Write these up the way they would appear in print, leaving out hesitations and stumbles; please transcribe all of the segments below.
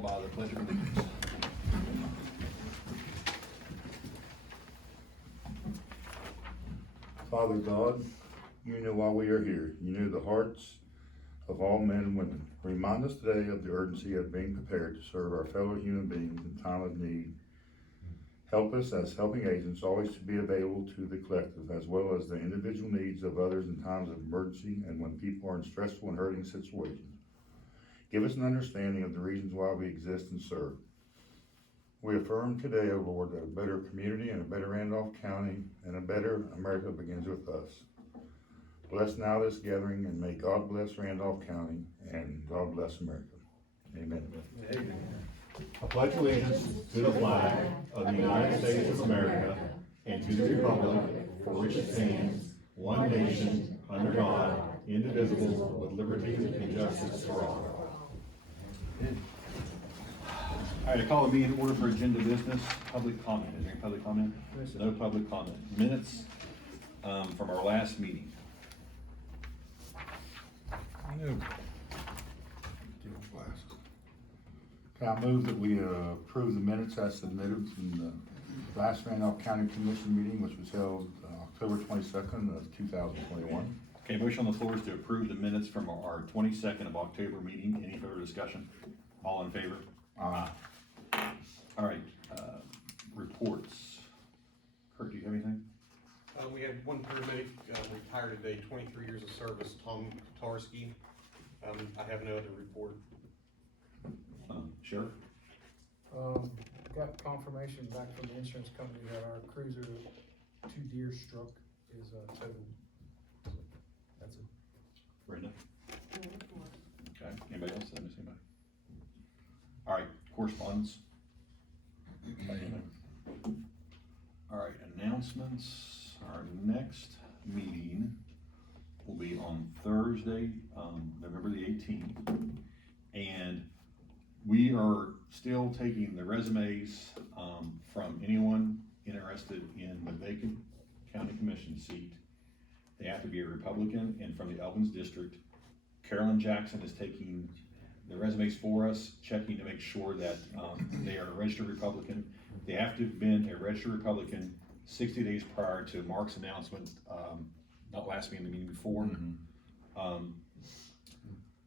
followed by the Pledge of Allegiance. Father God, you know why we are here. You know the hearts of all men and women. Remind us today of the urgency of being prepared to serve our fellow human beings in time of need. Help us as helping agents always to be available to the collective as well as the individual needs of others in times of emergency and when people are in stressful and hurting situations. Give us an understanding of the reasons why we exist and serve. We affirm today, O Lord, that a better community and a better Randolph County and a better America begins with us. Bless now this gathering and may God bless Randolph County and God bless America. Amen. Amen. I pledge allegiance to the flag of the United States of America and to the republic for which it stands, one nation, under God, indivisible, with liberty and justice for all. All right, I call the meeting in order for agenda business. Public comment. Is there any public comment? No public comment. Minutes from our last meeting. Okay, I move that we approve the minutes as submitted from the last Randolph County Commission meeting, which was held October 22nd of 2021. Okay, motion on the floor is to approve the minutes from our 22nd of October meeting. Any further discussion? All in favor? Aye. All right, reports. Kurt, do you have anything? We had one paramedic retired today, 23 years of service, Tom Kotarski. I have no other report. Sheriff? Got confirmation back from the insurance company that our cruiser, 2 deer struck, is totaled. So, that's it. Brenda? Okay, anybody else? Did I miss anybody? All right, correspondence. All right, announcements. Our next meeting will be on Thursday, November the 18th. And we are still taking the resumes from anyone interested in the vacant county commission seat. They have to be a Republican and from the Elkins district. Carolyn Jackson is taking the resumes for us, checking to make sure that they are a registered Republican. They have to have been a registered Republican 60 days prior to Mark's announcement, not last meeting, the meeting before.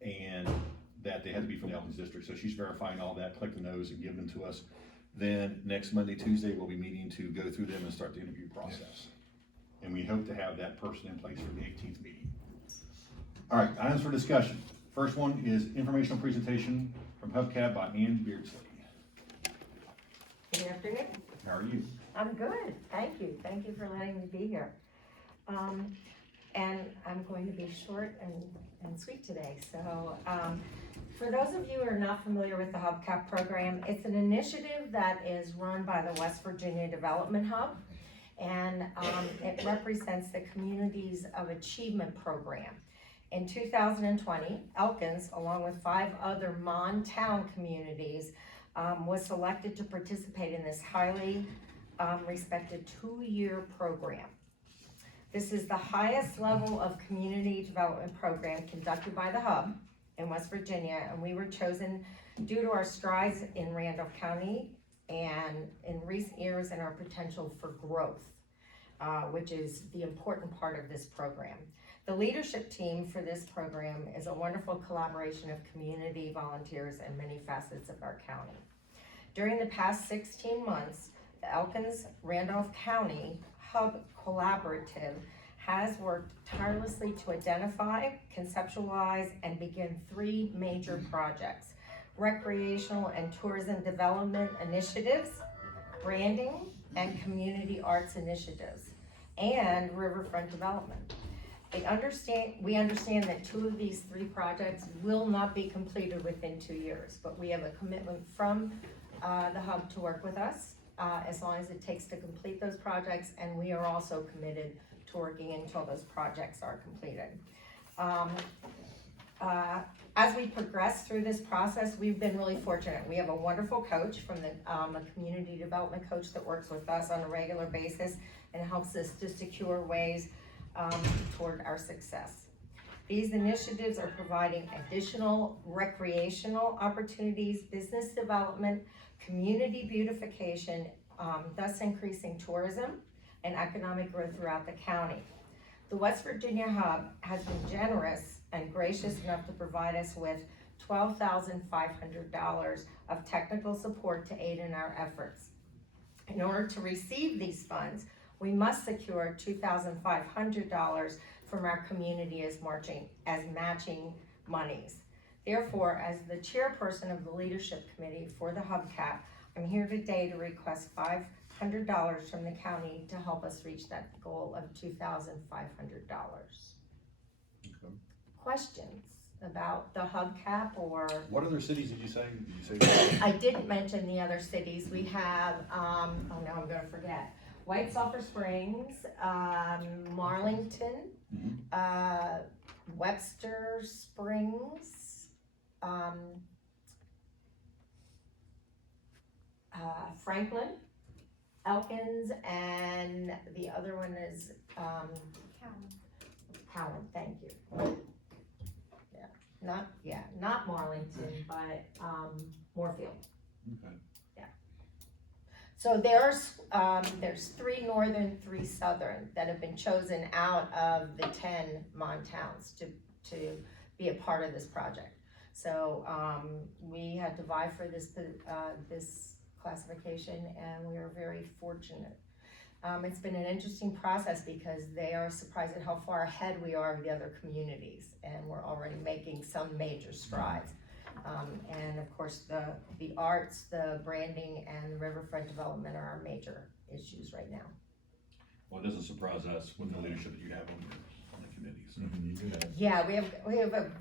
And that they had to be from the Elkins district. So she's verifying all that, collecting those and giving them to us. Then next Monday, Tuesday, we'll be meeting to go through them and start the interview process. And we hope to have that person in place for the 18th meeting. All right, items for discussion. First one is informational presentation from Hubcap by Ann Beardsley. Good afternoon. How are you? I'm good, thank you. Thank you for letting me be here. And I'm going to be short and sweet today. So for those of you who are not familiar with the Hubcap program, it's an initiative that is run by the West Virginia Development Hub. And it represents the Communities of Achievement program. In 2020, Elkins, along with 5 other Mon-town communities, was selected to participate in this highly respected 2-year program. This is the highest level of community development program conducted by the Hub in West Virginia, and we were chosen due to our strides in Randolph County and in recent years and our potential for growth, which is the important part of this program. The leadership team for this program is a wonderful collaboration of community volunteers and many facets of our county. During the past 16 months, the Elkins Randolph County Hub Collaborative has worked tirelessly to identify, conceptualize, and begin 3 major projects: recreational and tourism development initiatives, branding and community arts initiatives, and riverfront development. We understand that 2 of these 3 projects will not be completed within 2 years, but we have a commitment from the Hub to work with us as long as it takes to complete those projects, and we are also committed to working until those projects are completed. As we progress through this process, we've been really fortunate. We have a wonderful coach from a community development coach that works with us on a regular basis and helps us to secure ways toward our success. These initiatives are providing additional recreational opportunities, business development, community beautification, thus increasing tourism and economic growth throughout the county. The West Virginia Hub has been generous and gracious enough to provide us with $12,500 of technical support to aid in our efforts. In order to receive these funds, we must secure $2,500 from our community as matching monies. Therefore, as the chairperson of the leadership committee for the Hubcap, I'm here today to request $500 from the county to help us reach that goal of $2,500. Okay. Questions about the Hubcap or? What other cities did you say? I didn't mention the other cities. We have, oh no, I'm gonna forget. White Sulphur Springs, Marlington, Webster Springs, Franklin, Elkins, and the other one is, Cowan, thank you. Not Marlington, but, Moorfield. Okay. So there's 3 northern, 3 southern that have been chosen out of the 10 Mon towns to be a part of this project. So, we had to vie for this classification, and we are very fortunate. It's been an interesting process because they are surprised at how far ahead we are of the other communities, and we're already making some major strides. And of course, the arts, the branding, and the riverfront development are our major issues right now. Well, it doesn't surprise us with the leadership that you have on the committees. You do that. Yeah, we have a,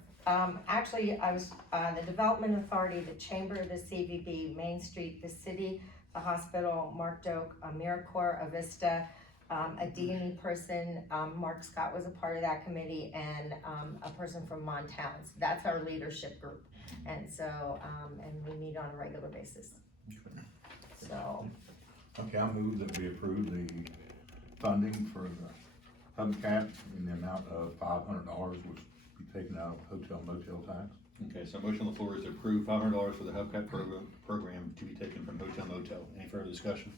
actually, I was, the Development Authority, the Chamber of the CVB, Main Street, the city, the hospital, Mark Doak, AmeriCorps, Avista, a D&E person, Mark Scott was a part of that committee, and a person from Montowns. That's our leadership group. And so, and we meet on a regular basis. So, Okay, I move that we approve the funding for the Hubcap in the amount of $500, which will be taken out of hotel motel tax. Okay, so motion on the floor is to approve $500 for the Hubcap program to be taken from hotel motel. Any further discussion?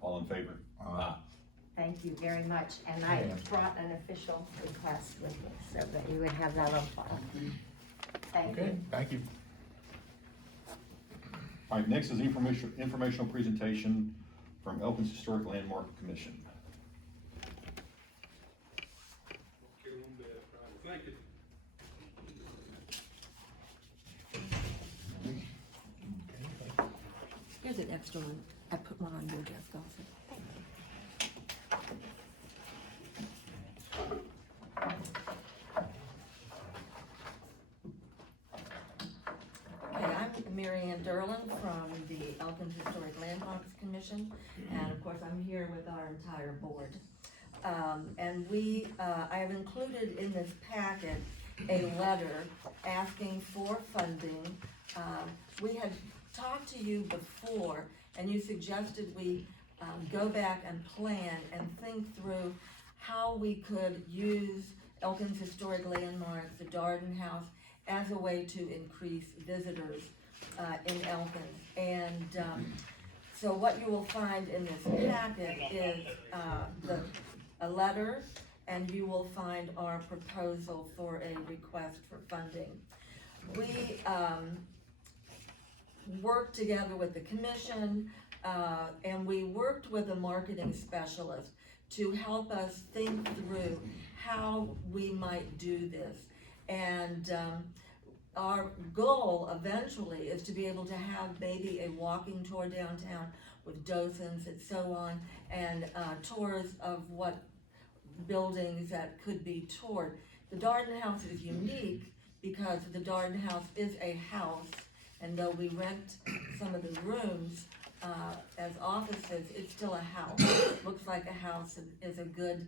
All in favor? Aye. thank you very much. And I brought an official request with me so that you would have that on file. Thank you. Okay, thank you. All right, next is informational presentation from Elkins Historic Landmark Commission. Thank you. Here's an extra one. I put one on your desk also. Okay, I'm Mary Ann Derlin from the Elkins Historic Landmarks Commission, and of course I'm here with our entire board. And I have included in this packet a letter asking for funding. We had talked to you before, and you suggested we go back and plan and think through how we could use Elkins Historic Landmarks, the Darden House, as a way to increase visitors in Elkins. And so what you will find in this packet is a letter, and you will find our proposal for a request for funding. We worked together with the commission, and we worked with a marketing specialist to help us think through how we might do this. And our goal eventually is to be able to have maybe a walking tour downtown with docents and so on, and tours of what buildings that could be toured. The Darden House is unique because the Darden House is a house, and though we rent some of the rooms as offices, it's still a house. It looks like a house and is a good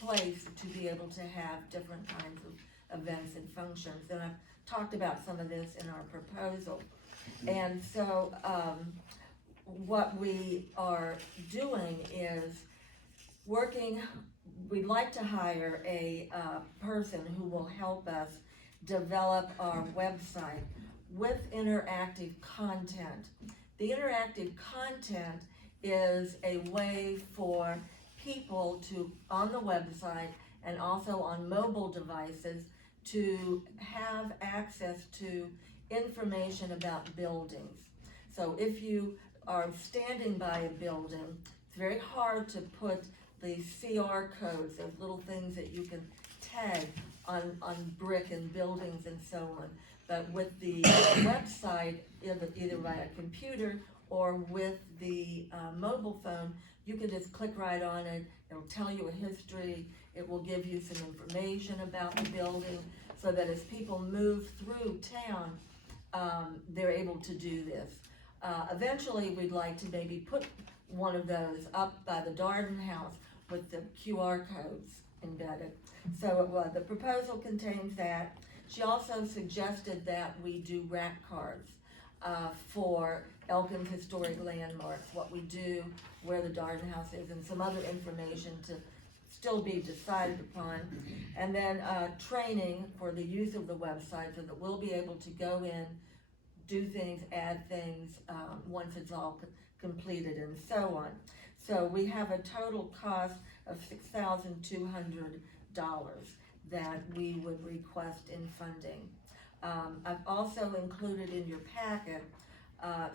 place to be able to have different kinds of events and functions. And I've talked about some of this in our proposal. And so what we are doing is working we'd like to hire a person who will help us develop our website with interactive content. The interactive content is a way for people to, on the website and also on mobile devices, to have access to information about buildings. So if you are standing by a building, it's very hard to put the CR codes, those little things that you can tag on brick and buildings and so on. But with the website, either by a computer or with the mobile phone, you can just click right on it. It'll tell you a history. It will give you some information about the building, so that as people move through town, they're able to do this. Eventually, we'd like to maybe put one of those up by the Darden House with the QR codes embedded. So the proposal contains that. She also suggested that we do rack cards for Elkin's historic landmarks, what we do, where the Darden House is, and some other information to still be decided upon. And then training for the use of the website, so that we'll be able to go in, do things, add things once it's all completed and so on. So we have a total cost of $6,200 that we would request in funding. I've also included in your packet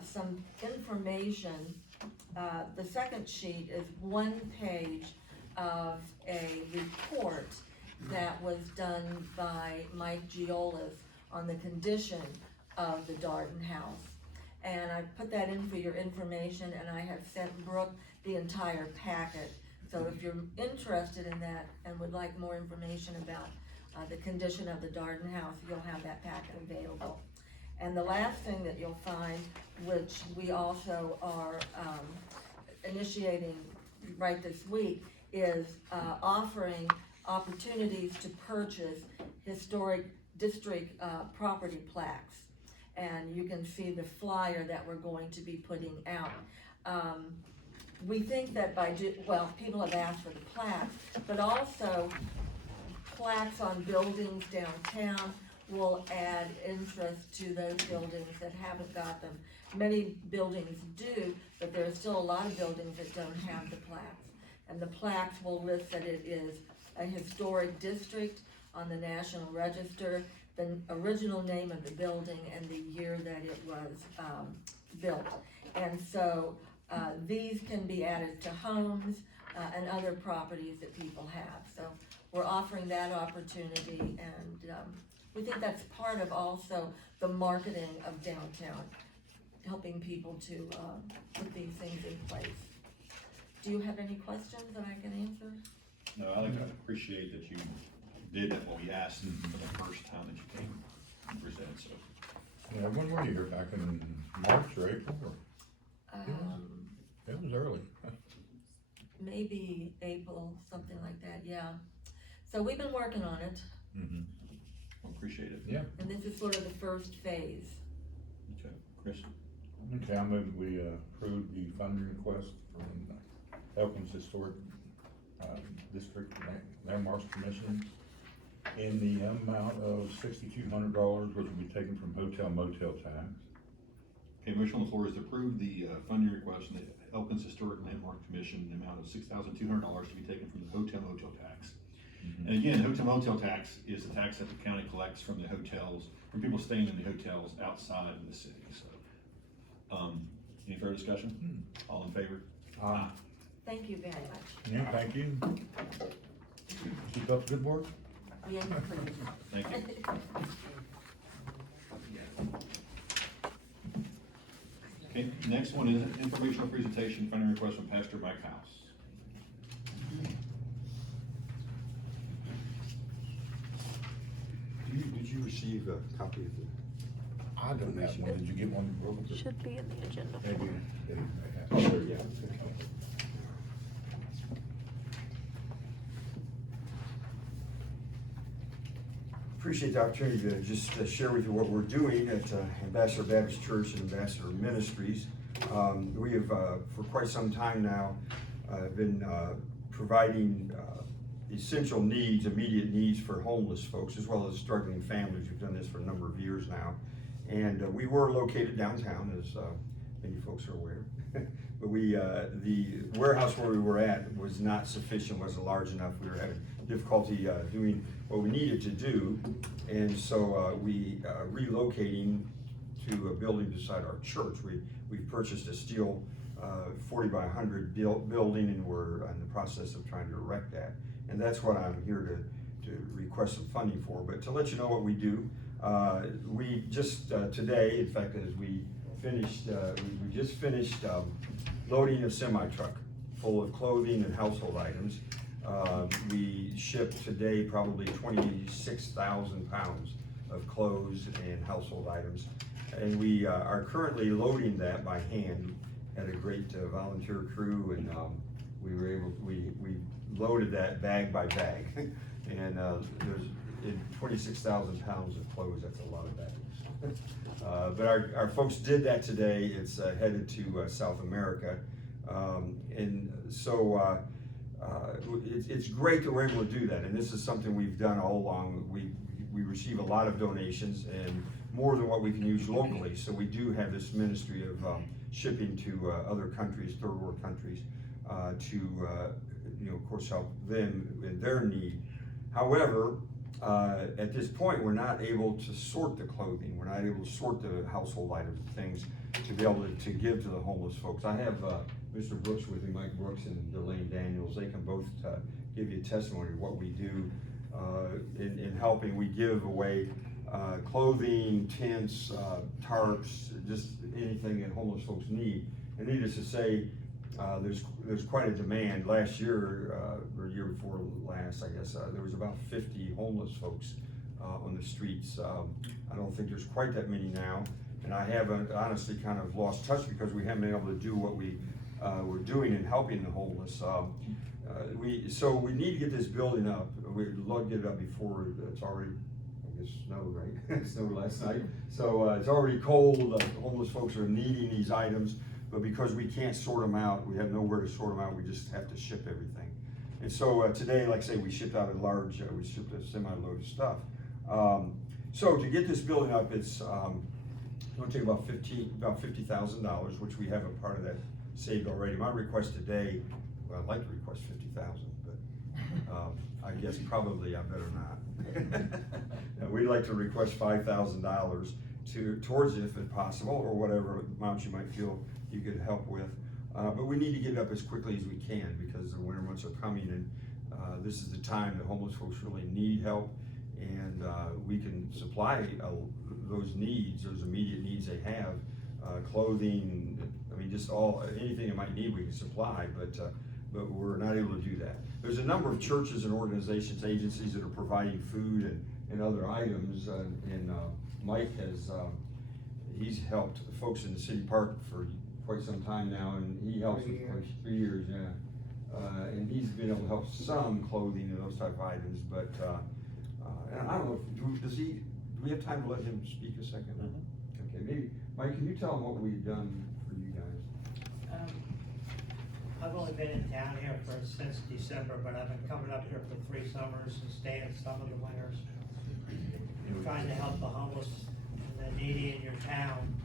some information. The second sheet is one page of a report that was done by Mike Giolis on the condition of the Darden House. And I put that in for your information, and I have sent Brooke the entire packet. So if you're interested in that and would like more information about the condition of the Darden House, you'll have that packet available. And the last thing that you'll find, which we also are initiating right this week, is offering opportunities to purchase historic district property plaques. And you can see the flyer that we're going to be putting out. We think that people have asked for the plaques, but also plaques on buildings downtown will add interest to those buildings that haven't got them. Many buildings do, but there are still a lot of buildings that don't have the plaques. And the plaques will list that it is a historic district on the National Register, the original name of the building, and the year that it was built. And so these can be added to homes and other properties that people have. So we're offering that opportunity, and we think that's part of also the marketing of downtown, helping people to put these things in place. Do you have any questions that I can answer? No, I appreciate that you did what we asked for the first time that you came and presented, so. Yeah, when were you here, back in March or April? It was early. Maybe April, something like that, yeah. So we've been working on it, Mm-hmm. Well, appreciate it. Yeah. and this is sort of the first phase. Okay, Chris? Okay, I move we approve the funding request from Elkin's Historic District Landmarks Commission in the amount of $6,200, which will be taken from hotel motel tax. Okay, motion on the floor is to approve the funding request from the Elkins Historic Landmark Commission in the amount of $6,200 to be taken from the hotel motel tax. Mm-hmm. And again, hotel motel tax is the tax that the county collects from the hotels, from people staying in the hotels outside of the city, so. Any further discussion? All in favor? Aye. Thank you very much. Yeah, thank you. Keep up the good work. Yeah, please. Thank you. Okay, next one is an informational presentation, funding request from Pastor Mike House. Did you receive a copy of the? I don't have one. Did you get one? Should be in the agenda. Maybe. Sure, yeah. Appreciate the opportunity to just share with you what we're doing at Ambassador Baptist Church and Ambassador Ministries. We have, for quite some time now, been providing essential needs, immediate needs for homeless folks, as well as struggling families. We've done this for a number of years now. And we were located downtown, as many folks are aware. But the warehouse where we were at was not sufficient, wasn't large enough. We were having difficulty doing what we needed to do. And so we relocating to a building beside our church. We've purchased a steel 40 by 100 building, and we're in the process of trying to erect that. And that's what I'm here to request some funding for. But to let you know what we do, we just today, in fact, as we finished, we just finished loading a semi-truck full of clothing and household items. We shipped today probably 26,000 pounds of clothes and household items. And we are currently loading that by hand. Had a great volunteer crew, and we loaded that bag by bag. And there's 26,000 pounds of clothes. That's a lot of bags. But our folks did that today. It's headed to South America. And so it's great that we're able to do that. And this is something we've done all along. We receive a lot of donations, and more than what we can use locally. So we do have this ministry of shipping to other countries, third world countries, to of course, help them in their need. However, at this point, we're not able to sort the clothing. We're not able to sort the household items and things to be able to give to the homeless folks. I have Mr. Brooks with me, Mike Brooks and Delane Daniels. They can both give you testimony of what we do in helping. We give away clothing, tents, tarps, just anything that homeless folks need. And needless to say, there's quite a demand. Last year, or year before last, I guess, there was about 50 homeless folks on the streets. I don't think there's quite that many now, and I haven't honestly kind of lost touch because we haven't been able to do what we were doing in helping the homeless. So we need to get this building up. We'd love to get it up before it's already, I guess, snowed, right? It snowed last night. So it's already cold. Homeless folks are needing these items, but because we can't sort them out, we have nowhere to sort them out, we just have to ship everything. And so today, like I say, we shipped out a large, we shipped a semi-load of stuff. So to get this building up, it's going to take about $50,000, which we have a part of that saved already. My request today, well, I'd like to request 50,000, but I guess probably I better not. We'd like to request $5,000 towards it if possible, or whatever amount you might feel you could help with. But we need to get it up as quickly as we can because the winter months are coming, and this is the time that homeless folks really need help, and we can supply those needs, those immediate needs they have, clothing, I mean, just anything they might need we can supply, but we're not able to do that. There's a number of churches and organizations, agencies that are providing food and other items, and Mike has, he's helped folks in the city park for quite some time now, and he helps with 3 years, yeah. And he's been able to help some clothing and those type of items, but and I don't know, do we have time to let him speak a second? Mm-hmm. Okay, maybe, Mike, can you tell him what we've done for you guys? I've only been in town here since December, but I've been coming up here for 3 summers and staying some of the winters, trying to help the homeless and the needy in your town.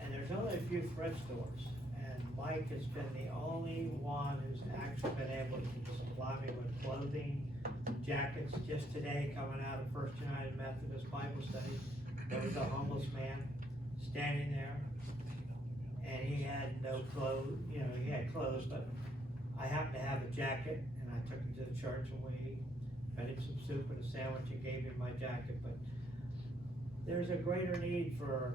And there's only a few thrift stores, and Mike has been the only one who's actually been able to supply me with clothing, jackets. Just today, coming out of First United Methodist Bible Study, there was a homeless man standing there, and he had no clothes, he had clothes, but I happened to have a jacket, and I took him to the church, and we fed him some soup and a sandwich and gave him my jacket. But there's a greater need for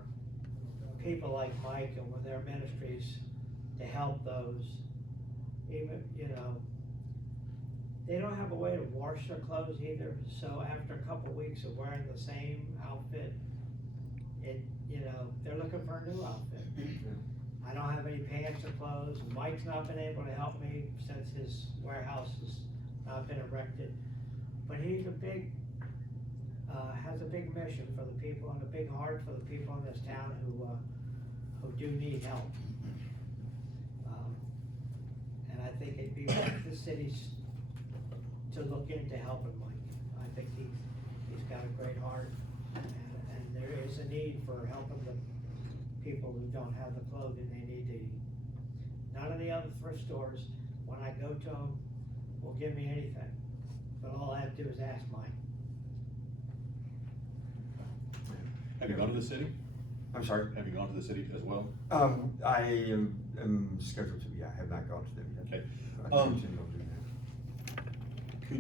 people like Mike and with their ministries to help those, even, they don't have a way to wash their clothes either, so after a couple weeks of wearing the same outfit, they're looking for a new outfit. I don't have any pants or clothes, and Mike's not been able to help me since his warehouse has not been erected, but he's has a big mission for the people and a big heart for the people in this town who do need help. And I think it'd be worth the city's to look into helping Mike. I think he's got a great heart, and there is a need for helping the people who don't have the clothing they need to eat. None of the other thrift stores, when I go to them, will give me anything, but all I have to do is ask Mike. Have you gone to the city? I'm sorry? Have you gone to the city as well? I am scheduled to, I have not gone to them yet. Okay. I intend on doing that.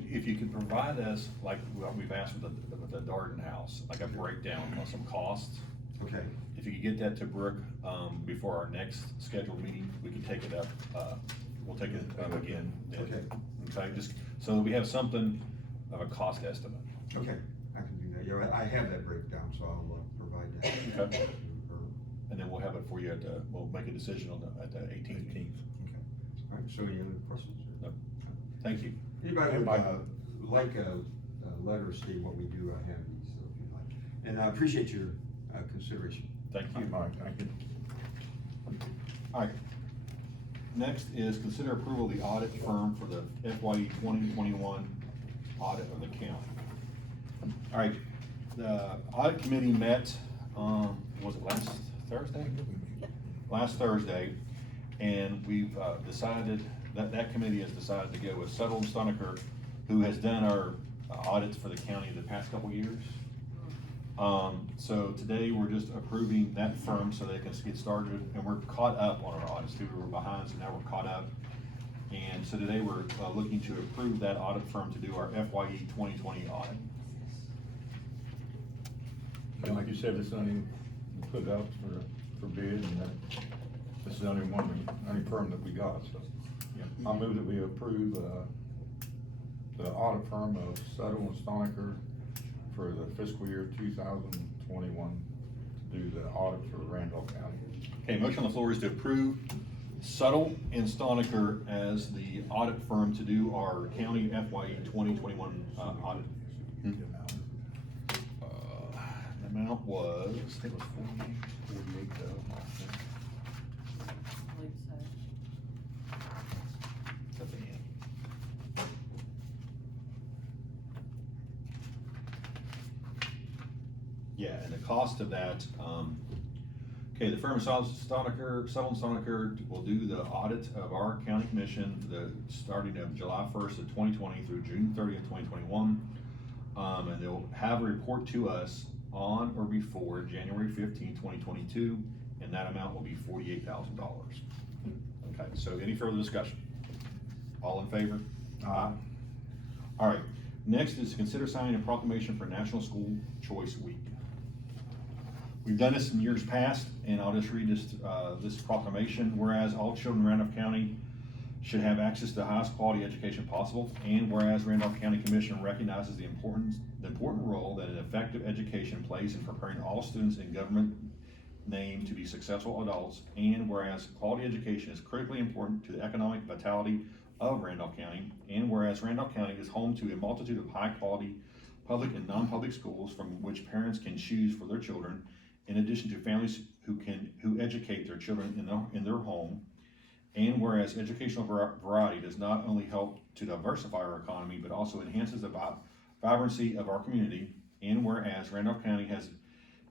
If you could provide us, like what we've asked with the Darden House, like a breakdown on some costs. Okay, If you could get that to Brooke, before our next scheduled meeting, we can take it up, we'll take it up again. then. Okay. Okay, just so that we have something of a cost estimate. okay, I can do that. Yeah, I have that breakdown, so I'll provide that. Okay. to her. And then we'll have it for you we'll make a decision on at the 18th. Okay. All right, so any other questions? No. Thank you. Anybody would, Mike. like a letter stating what we do, I have these, so if you'd like. And I appreciate your, consideration. Thank you. Mike, thank you. All right. Next is consider approval of the audit firm for the FYE 2021 audit of the county. All right, the audit committee met, was it last Thursday? Last Thursday, and we've decided, that committee has decided to go with Settle and Stonecker, who has done our audits for the county the past couple years. So today, we're just approving that firm so they can get started, and we're caught up on our audits. We were behind, so now we're caught up. And so today, we're looking to approve that audit firm to do our FYE 2020 audit. And like you said, it's only put out for bid, and this is the only firm that we got, so. Yeah. I move that we approve, the audit firm of Settle and Stonecker for the fiscal year 2021 to do the audit for Randolph County. Okay, motion on the floor is to approve Settle and Stonecker as the audit firm to do our county FYE 2021 audit. The amount was, I think it was 48,000. At the end. Yeah, and the cost of that, okay, the firm of Settle and Stonecker will do the audit of our county commission, starting of July 1st of 2020 through June 30th, 2021. And they'll have a report to us on or before January 15th, 2022, and that amount will be $48,000. Okay, so any further discussion? All in favor? Aye. All right, next is to consider signing a proclamation for National School Choice Week. We've done this in years past, and I'll just read this proclamation. Whereas all children in Randolph County should have access to the highest quality education possible, and whereas Randolph County Commission recognizes the important role that an effective education plays in preparing all students in government name to be successful adults, and whereas quality education is critically important to the economic vitality of Randolph County, and whereas Randolph County is home to a multitude of high-quality public and non-public schools from which parents can choose for their children, in addition to families who educate their children in their home, and whereas educational variety does not only help to diversify our economy, but also enhances the vibrancy of our community, and whereas Randolph County has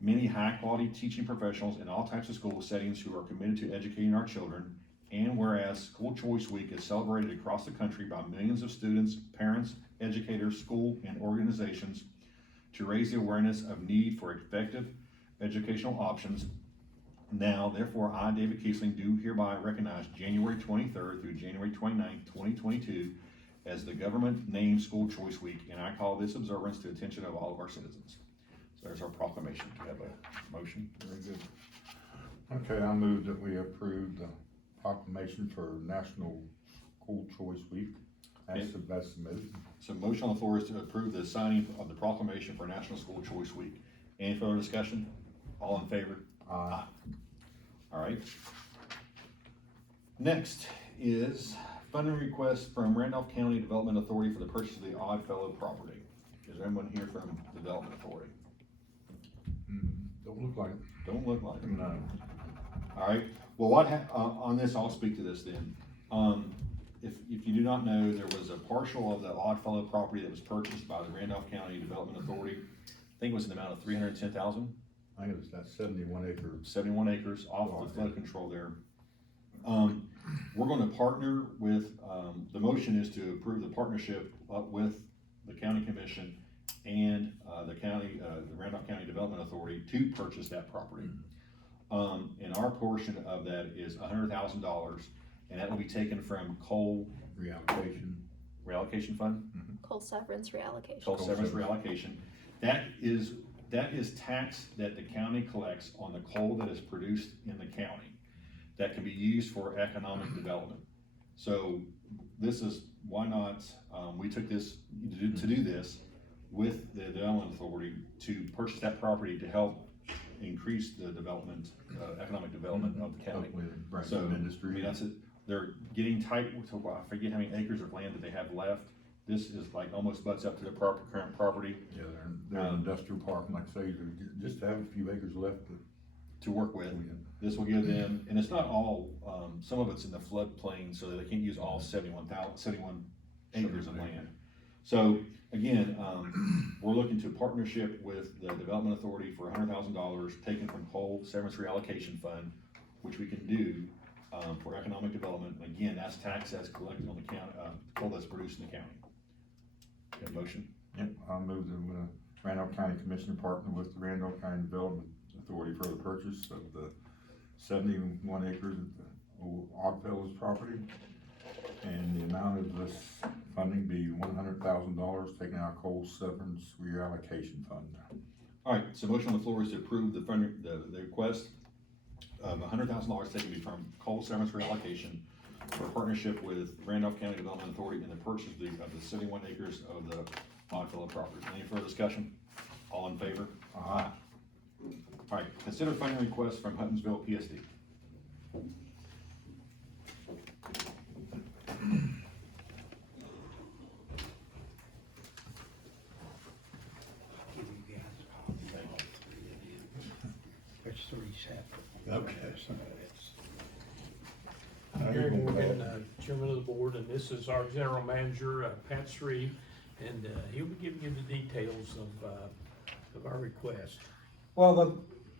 many high-quality teaching professionals in all types of school settings who are committed to educating our children, and whereas School Choice Week is celebrated across the country by millions of students, parents, educators, school, and organizations to raise the awareness of need for effective educational options. Now, therefore, I, David Kiesling, do hereby recognize January 23rd through January 29th, 2022 as the government-named School Choice Week, and I call this observance to the attention of all of our citizens. So there's our proclamation. Do you have a motion? Very good. Okay, I move that we approve the proclamation for National School Choice Week as submitted. So motion on the floor is to approve the signing of the proclamation for National School Choice Week. Any further discussion? All in favor? Aye. All right. Next is funding request from Randolph County Development Authority for the purchase of the Oddfellow property. Is there anyone here from Development Authority? Don't look like it. Don't look like it. No. All right. Well, on this, I'll speak to this then. if you do not know, there was a partial of the Oddfellow property that was purchased by the Randolph County Development Authority. I think it was an amount of 310,000. I think it's that 71 acre. 71 acres off of the flood control there. We're gonna partner with, the motion is to approve the partnership with the county commission and, the Randolph County Development Authority to purchase that property. And our portion of that is $100,000, and that will be taken from coal reallocation fund. Coal severance reallocation. Coal severance reallocation. That is tax that the county collects on the coal that is produced in the county that can be used for economic development. So this is, why not, we took this, to do this with the Development Authority to purchase that property to help increase the development, economic development of the county. Bring So, some industry. I mean, that's it, they're getting tight, so I forget how many acres of land that they have left. This is like almost butts up to their current property Yeah, they're in an industrial park, and like I say, just to have a few acres left to work with. This will give them, and it's not all, some of it's in the floodplain, so that they can't use all 71 acres of land. So, again, we're looking to partnership with the Development Authority for $100,000 taken from coal severance reallocation fund, which we can do, for economic development. Again, that's tax that's collected on the county, coal that's produced in the county. Got a motion? Yep, I'll move the Randolph County Commissioner partner with the Randolph County Development Authority for the purchase of the 71 acres of Oddfellow's property. And the amount of this funding be $100,000 taken out of coal severance reallocation fund. All right, so motion on the floor is to approve the request of $100,000 taken from coal severance reallocation for a partnership with Randolph County Development Authority in the purchase of the 71 acres of the Oddfellow property. Any further discussion? All in favor? Aye. All right, consider funding request from Huttonsville PSD. Which three separate? Okay. Gary Morgan, Chairman of the Board, and this is our General Manager, Pat Shree, and he'll be giving you the details of our request. Well,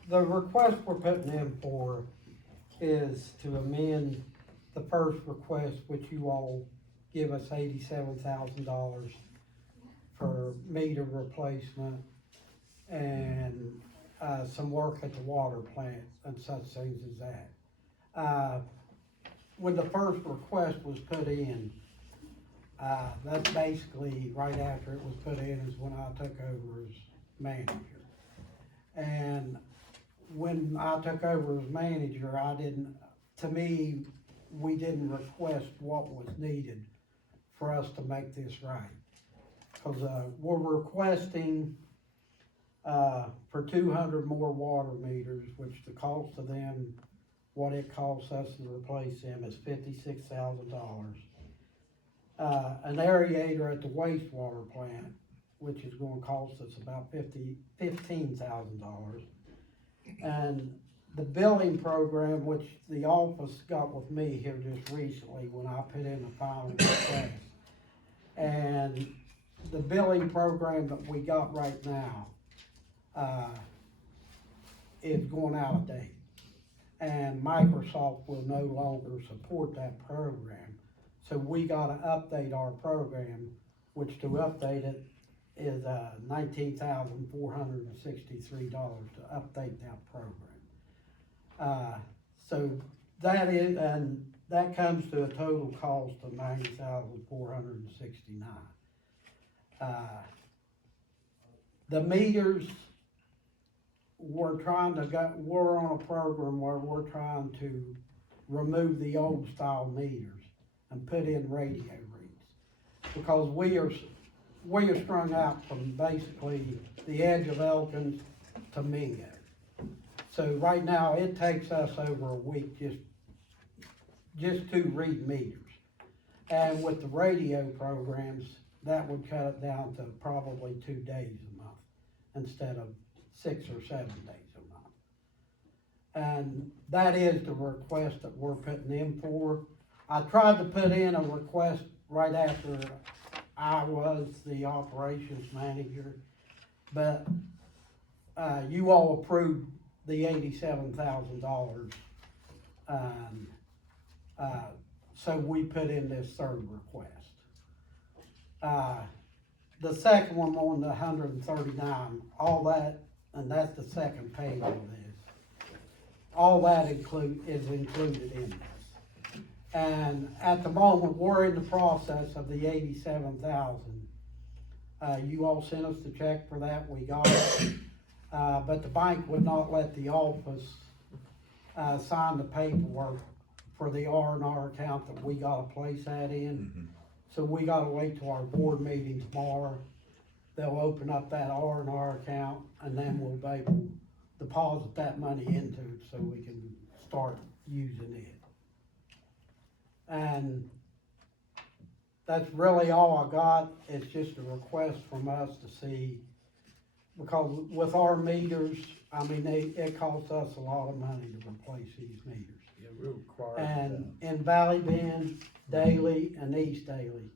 the request we're putting in for is to amend the first request, which you all give us $87,000 for meter replacement and some work at the water plant and such things as that. When the first request was put in, that's basically right after it was put in is when I took over as manager. And when I took over as manager, we didn't request what was needed for us to make this right. Cause, we're requesting, for 200 more water meters, which the cost of them, what it costs us to replace them is $56,000. An aerator at the wastewater plant, which is gonna cost us about $15,000. And the billing program, which the office got with me here just recently when I put in the final request. And the billing program that we got right now, is going out of date. And Microsoft will no longer support that program. So we gotta update our program, which to update it is $19,463 to update that program. So that is, and that comes to a total cost of $90,469. The meters, we're on a program where we're trying to remove the old style meters and put in radio reads. Because we are strung out from basically the edge of Elkins to Mingo. So right now, it takes us over a week just to read meters. And with the radio programs, that would cut it down to probably 2 days a month instead of 6 or 7 days a month. And that is the request that we're putting in for. I tried to put in a request right after I was the operations manager, but, you all approved the $87,000. So we put in this third request. The second one on the 139, all that, and that's the second page of this. All that is included in this. And at the moment, we're in the process of the 87,000. You all sent us the check for that, we got it. But the bank would not let the office, sign the paperwork for the R&R account that we gotta place that in. So we gotta wait till our board meeting tomorrow. They'll open up that R&R account, and then we'll be able to deposit that money into it so we can start using it. And that's really all I got. It's just a request from us to see, because with our meters, I mean, it costs us a lot of money to replace these meters. Yeah, we're required. And in Valley Bend, Daly, and East Daly,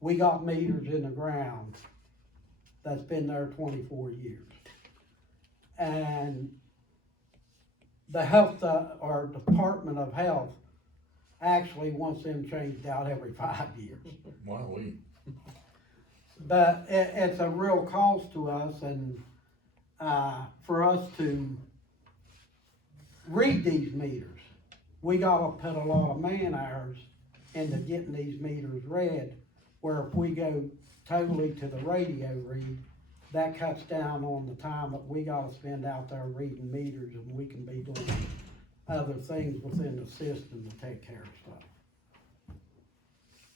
we got meters in the ground that's been there 24 years. And the our Department of Health actually wants them changed out every 5 years. Wow, But it's a real cost to us, and, for us to read these meters, we gotta put a lot of man hours into getting these meters read, where if we go totally to the radio read, that cuts down on the time that we gotta spend out there reading meters, and we can be doing other things within the system to take care of stuff.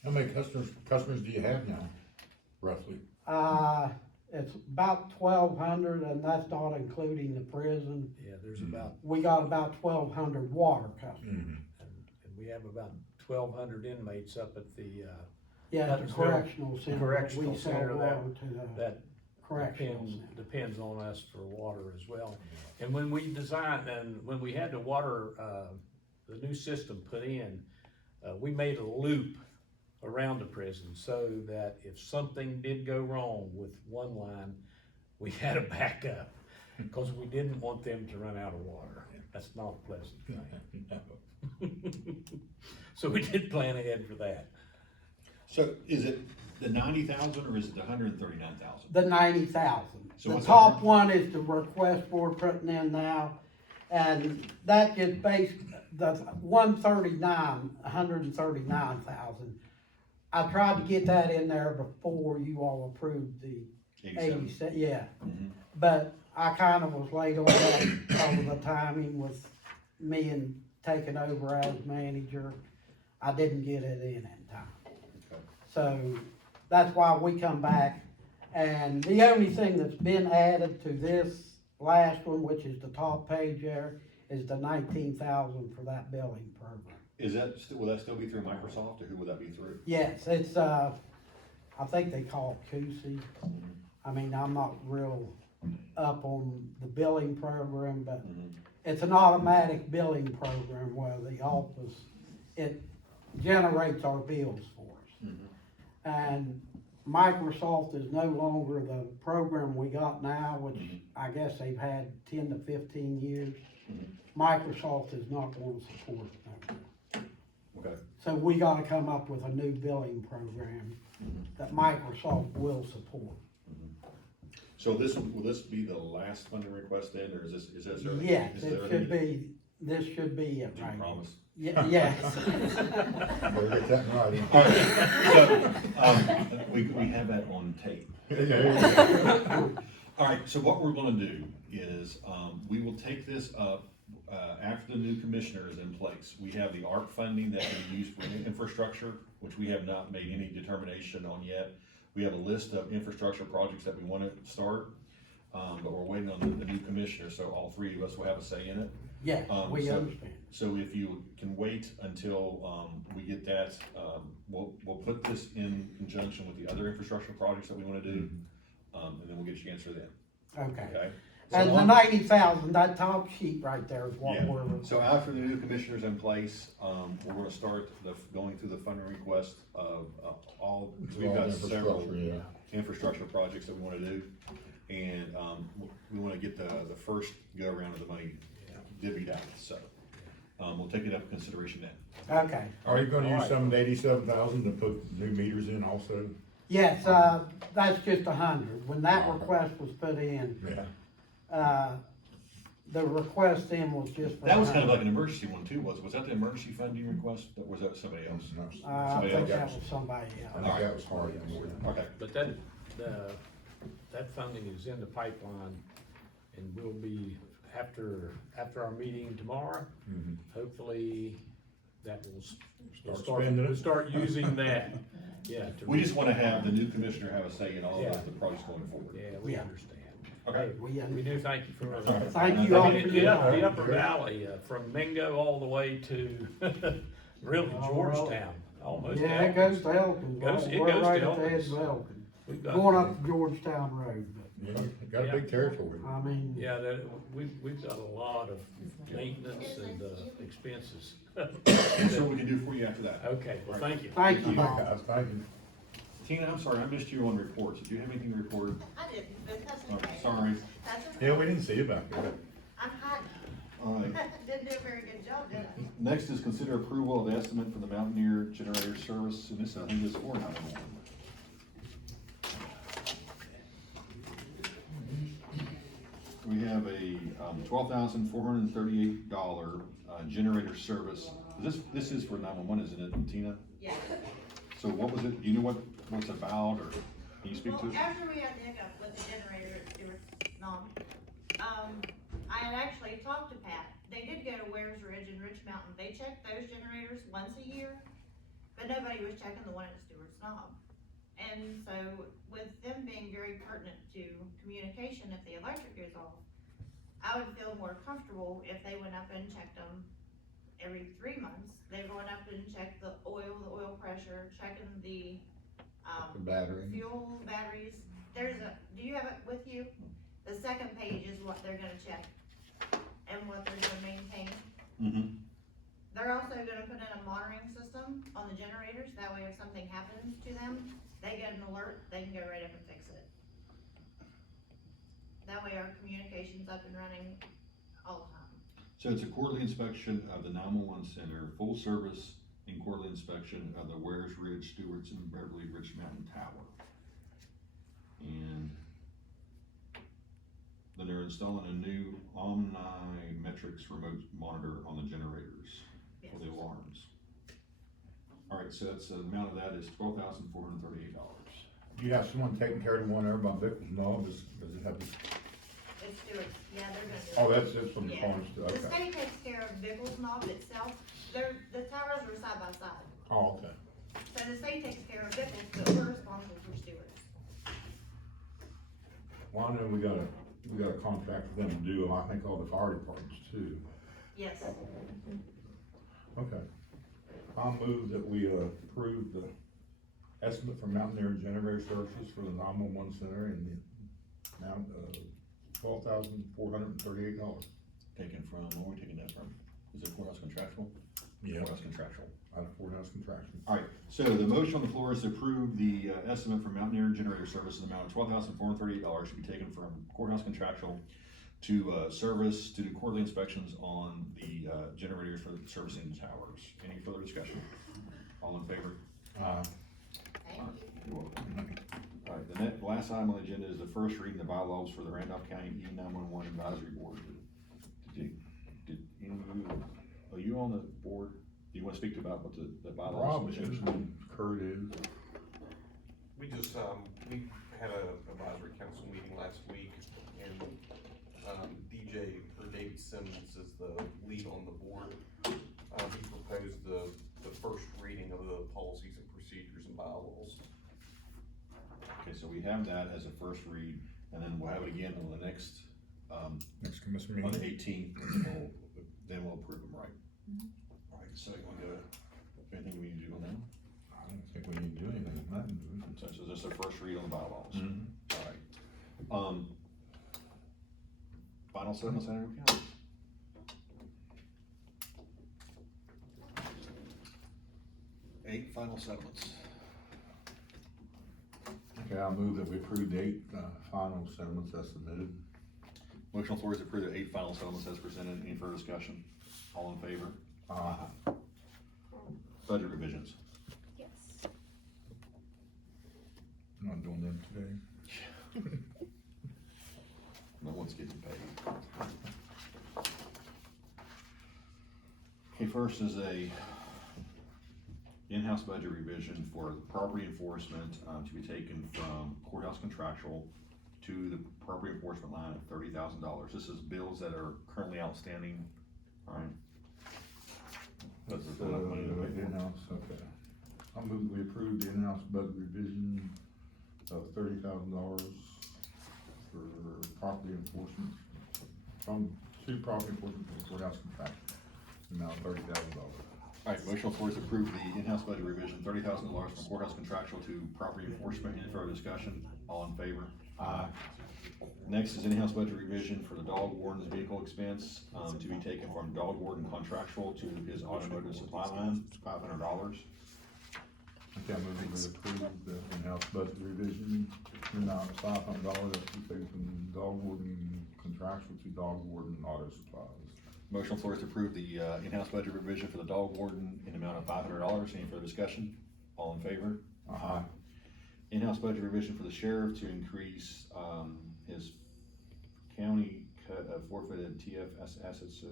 How many customers do you have now, roughly? It's about 1,200, and that's not including the prison. Yeah, there's about, We got about 1,200 water customers. and we have about 1,200 inmates up at the, Yeah, the Huttonville correctional center. correctional We sell center that- water to the that correctional center. depends on us for water as well. And when we designed, and when we had the water, the new system put in, we made a loop around the prison so that if something did go wrong with one line, we had a backup, because we didn't want them to run out of water. That's not a pleasant thing. So we did plan ahead for that. So is it the 90,000 or is it the 139,000? The 90,000. So The what's top that? one is the request we're putting in now, and that is the 139,000. I tried to get that in there before you all approved the 87, yeah. Mhm. But I kind of was late on that over the timing with me and taking over as manager. I didn't get it in time. Okay. So that's why we come back. And the only thing that's been added to this last one, which is the top page there, is the 19,000 for that billing program. Is that, will that still be through Microsoft, or who will that be through? Yes, it's, I think they call it Kusi. I mean, I'm not real up on the billing program, but it's an automatic billing program where the office, it generates our bills for us. And Microsoft is no longer the program we got now, which I guess they've had 10 to 15 years. Microsoft is not going to support it no more. Okay. So we gotta come up with a new billing program that Microsoft will support. So will this be the last funding request then, or is there? Yes, is there it should be, this should be it Do you right. promise? Yes. Better get that right. All right, so, we have that on tape. All right, so what we're gonna do is, we will take this up, after the new commissioner is in place. We have the ARP funding that can be used for infrastructure, which we have not made any determination on yet. We have a list of infrastructure projects that we wanna start, but we're waiting on the new commissioner, so all three of us will have a say in it. Yes, we so- understand. So if you can wait until, we get that, we'll put this in conjunction with the other infrastructure projects that we wanna do, and then we'll get your answer then, Okay. okay? And the 90,000, that top sheet right there is what Yeah. we're. So after the new commissioners in place, we're gonna start going through the funding request of all, we've got several Infrastructure, yeah. infrastructure projects that we wanna do. And, we wanna get the first go around of the money divvied out, so, we'll take it up in consideration then. Okay, Are you gonna use Alright. some of the 87,000 to put new meters in also? yes, that's just 100. When that request was put in, Yeah. the request then was just for. That was kind of 100. like an emergency one too, was that the emergency funding request, or was that somebody else? I Somebody think else. that was somebody I else. think that was hard. Okay, But that funding is in the pipeline, and will be, after our meeting tomorrow, Mhm. hopefully that will Start spending it. we'll start using that, yeah. to we just wanna have the new commissioner have a say in all Yeah. of the projects going forward. Yeah, we Yeah. understand. Okay. We do thank you for. Thank you all I for mean, your time. the upper valley, from Mingo all the way to, really Georgetown, almost. Yeah, it goes to Elkins. It We're goes to right at the edge Elkins. of Elkins. We've got- Going up Georgetown Road, Yeah, you got a big territory. but, I mean, Yeah, we've got a lot of maintenance and, expenses. So we can do for you after that. Okay, well, thank you. thank you All right, all. guys, thank you. Tina, I'm sorry, I missed you on reports. Did you have anything to report? I didn't, but that's Oh, okay. sorry. That's okay. Yeah, we didn't see you back there. I'm hiding. All right. Didn't do a very good job, did I? Next is consider approval of the estimate for the Mountaineer generator service, and this, I think, is for 911. We have a $12,438 generator service. This is for 911, isn't it, Tina? Yeah. So what was it? Do you know what it's about, or can you speak to Well, it? after we had the hiccup with the generator at Stewart's Knob, I had actually talked to Pat. They did go to Wares Ridge and Rich Mountain. They checked those generators once a year, but nobody was checking the one at Stewart's Knob. And so with them being very pertinent to communication if the electric goes off, I would feel more comfortable if they went up and checked them every 3 months. They're going up and check the oil pressure, checking the, The battery. fuel, batteries. Do you have it with you? The second page is what they're gonna check and what they're gonna maintain. Mm-hmm. They're also gonna put in a monitoring system on the generators, that way if something happens to them, they get an alert, they can go right up and fix it. That way our communication's up and running all the time. So it's a quarterly inspection of the 911 center, full service and quarterly inspection of the Wares Ridge, Stewart's, and Beverly Rich Mountain Tower. And then they're installing a new OmniMetrics remote monitor on the generators for the alarms. All right, so that's, the amount of that is $12,438. You have someone taking care of the one over by Vickers? No, does it have? It's Stewart's, yeah, they're gonna do it. Oh, that's from the Yeah. phones, The okay. state takes care of Biggles Knob itself, the towers are side by side. Oh, okay. So the state takes care of Bickles, but we're responsible for Stewart's. Well, I know we got a contract with them to do, I think, all the fire departments too. Yes. Okay. I'll move that we approve the estimate from Mountaineer Generator Services for the 911 center in the amount of $12,438. Taken from, where are we taking that from? Is it courthouse contractual? Yeah. Courthouse contractual. Out of courthouse contraction. All right, so the motion on the floor is to approve the estimate from Mountaineer Generator Service in the amount of $12,438 to be taken from courthouse contractual to service, to do quarterly inspections on the generators for servicing the towers. Any further discussion? All in favor? Thank you. You're welcome. All right, the last item on the agenda is the first reading of bylaws for the Randolph County E911 Advisory Board. Did any of you, are you on the board? Do you wanna speak about what the bylaws? Rob is, and Kurt is. We just, we had a advisory council meeting last week, and, DJ, or David Simmons is the lead on the board. He proposed the first reading of the policies and procedures and bylaws. Okay, so we have that as a first read, and then we'll have it again on the next, Next commission on the meeting. 18th, and then we'll approve them, right? All right, so you wanna go, anything we need to do on that? I don't think we need to do anything, nothing. So this is the first read on the bylaws. Mhm. All right. final settlements and annual accounts. Eight final settlements. Okay, I'll move that we approve the 8 final settlements as submitted. Motion on the floor is to approve the 8 final settlements as presented. Any further discussion? All in favor? Budget revisions. Yes. I'm not doing them today. No one's getting paid. Okay, first is a in-house budget revision for property enforcement, to be taken from courthouse contractual to the property enforcement line of $30,000. This is bills that are currently outstanding, alright? That's in-house, okay. I'll move that we approve the in-house budget revision of $30,000 for property enforcement, to property enforcement for courthouse contract, amount of $30,000. Alright, motion on the floor is to approve the in-house budget revision, $30,000 from courthouse contractual to property enforcement. Any further discussion? All in favor? Aye. Next is in-house budget revision for the dog warden's vehicle expense, to be taken from dog warden contractual to his automotive supply line, $500. Okay, I move that we approve the in-house budget revision, amount of $500, that's to take from dog warden contractual to dog warden auto supplies. Motion on the floor is to approve the, in-house budget revision for the dog warden in the amount of $500. Any further discussion? All in favor? Aye. In-house budget revision for the sheriff to increase, his county forfeited TF assets, so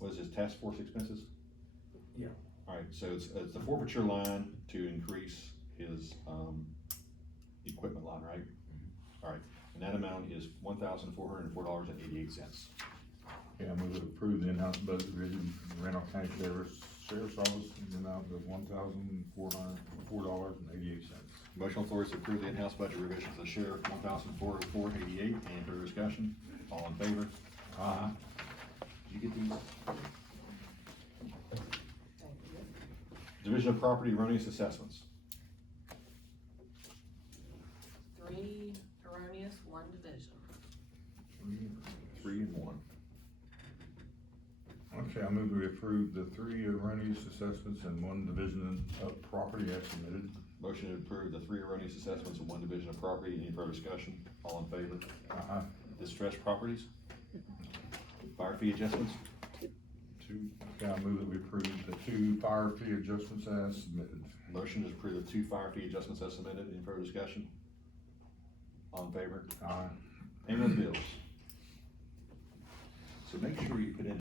what is his task force expenses? Yeah. Alright, so it's the forfeiture line to increase his, equipment line, right? Alright, and that amount is $1,404.88. Okay, I move to approve the in-house budget revision for the Randolph County Sheriff's Office in the amount of $1,404.88. Motion on the floor is to approve the in-house budget revision for the sheriff, $1,404.88. Any further discussion? All in favor? Aye. Did you get these? Division of Property Erroneous Assessments. 3 erroneous, 1 division. 3 and 1. Okay, I move we approve the 3 erroneous assessments and 1 division of property as submitted. Motion to approve the 3 erroneous assessments and 1 division of property. Any further discussion? All in favor? Aye. Distressed properties. Fire fee adjustments. 2, okay, I move that we approve the 2 fire fee adjustments as submitted. Motion to approve the 2 fire fee adjustments as submitted. Any further discussion? All in favor? Aye. Payment of bills. So make sure you put in